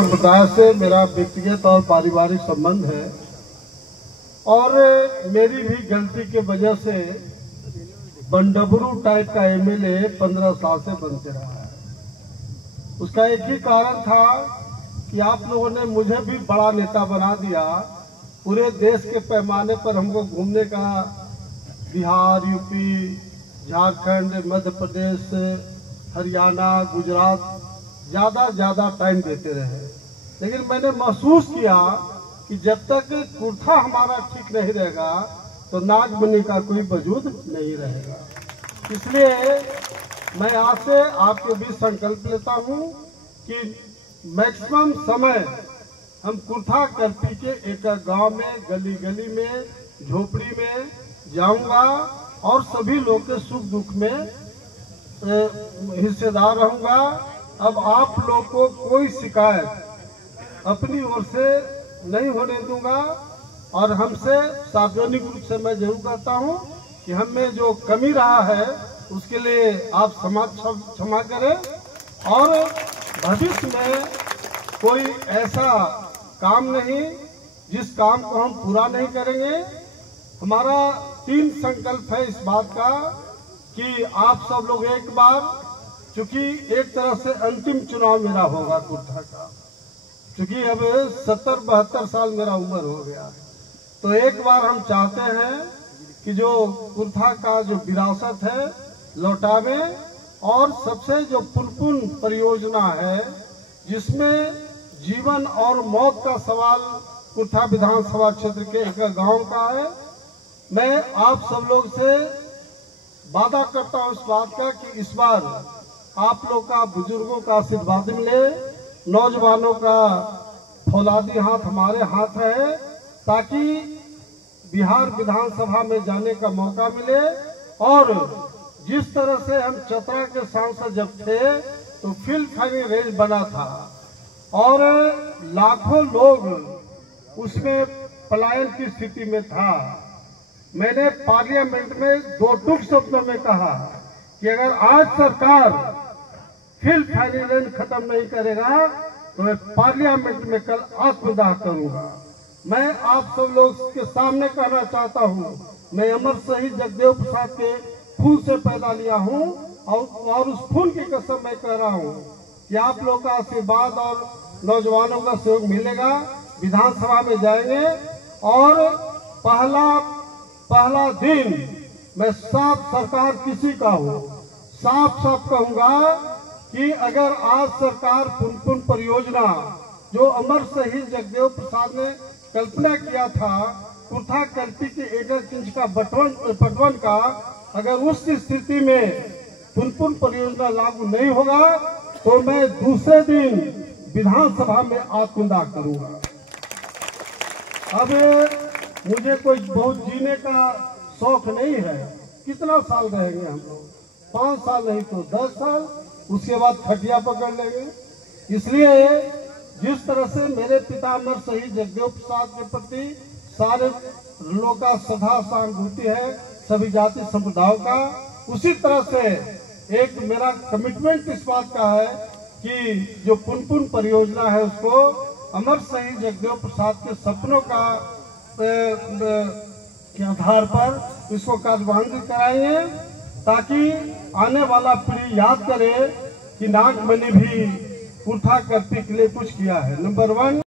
समुदाय से मेरा व्यक्तिगत और पारिवारिक संबंध है और मेरी भी गलती की वजह से बंडबरू टाइप का एमएलए 15 साल से बनते रहा है। उसका एक ही कारण था कि आप लोगों ने मुझे भी बड़ा नेता बना दिया। पूरे देश के पैमाने पर हमको घूमने का बिहार, यूपी, झारखंड, मध्य प्रदेश, हरियाणा, गुजरात ज़्यादा टाइम देते रहे। लेकिन मैंने महसूस किया कि जब तक कुर्था हमारा ठीक नहीं रहेगा तो नागमणि का कोई वजूद नहीं रहेगा। इसलिए मैं आज से आपके बीच संकल्प लेता हूं कि मैक्सिमम समय हम कुर्था करपी के एक गांव में, गली गली में, झोपड़ी में जाऊंगा और सभी लोग के सुख दुख में हिस्सेदार रहूंगा। अब आप लोग को कोई शिकायत अपनी ओर से नहीं होने दूंगा और हमसे सार्वजनिक रूप से मैं जरूर कहता हूं कि हमें जो कमी रहा है उसके लिए आप क्षमा करें और भविष्य में कोई ऐसा काम नहीं जिस काम को हम पूरा नहीं करेंगे। हमारा 3 संकल्प है इस बात का कि आप सब लोग एक बार, चूंकि एक तरह से अंतिम चुनाव मेरा होगा कुर्था का, क्योंकि अब 70-72 साल मेरा उम्र हो गया, तो एक बार हम चाहते हैं कि जो कुर्था का जो विरासत है लौटावे और सबसे जो पुनपुन परियोजना है जिसमें जीवन और मौत का सवाल कुर्था विधानसभा क्षेत्र के एक गांव का है। मैं आप सब लोग से वादा करता हूं इस बात का कि इस बार आप लोग का, बुजुर्गों का आशीर्वाद मिले, नौजवानों का फौलादी हाथ हमारे हाथ है, ताकि बिहार विधानसभा में जाने का मौका मिले। और जिस तरह से हम चतरा के सांसद जब थे तो फील्ड फायरिंग रेंज बना था और लाखों लोग उसमें पलायन की स्थिति में था। मैंने पार्लियामेंट में 2 टूक शब्दों में कहा कि अगर आज सरकार फील्ड फायरिंग रेंज खत्म नहीं करेगा तो मैं पार्लियामेंट में कल आत्मदाह करूंगा। मैं आप सब लोग के सामने कहना चाहता हूं, मैं अमर शहीद जगदेव प्रसाद के खून से पैदा लिया हूं और उस खून की कसम मैं कह रहा हूं कि आप लोग का आशीर्वाद और नौजवानों का सहयोग मिलेगा। विधानसभा में जाएंगे और पहला दिन मैं साफ सरकार किसी का हो साफ कहूंगा कि अगर आज सरकार पुनपुन परियोजना जो अमर शहीद जगदेव प्रसाद ने कल्पना किया था कुर्था करपी के 1 इंच का पटवन का, अगर उस स्थिति में पुनपुन परियोजना लागू नहीं होगा तो मैं दूसरे दिन विधानसभा में आत्मदाह करूंगा। अब मुझे कोई बहुत जीने का शौक नहीं है। कितना साल रहेंगे हम लोग? 5 साल नहीं तो 10 साल, उसके बाद खटिया पकड़ लेंगे। इसलिए जिस तरह से मेरे पिता अमर शहीद जगदेव प्रसाद के प्रति सारे लोगों का सदा सहानुभूति है, सभी जाति समुदायों का, उसी तरह से एक मेरा कमिटमेंट इस बात का है कि जो पुनपुन परियोजना है उसको अमर शहीद जगदेव प्रसाद के सपनों का के आधार पर इसको कार्यान्वित कराएंगे ताकि आने वाला पीढ़ी याद करे कि नागमणि भी कुर्था करपी के लिए कुछ किया है। नंबर 1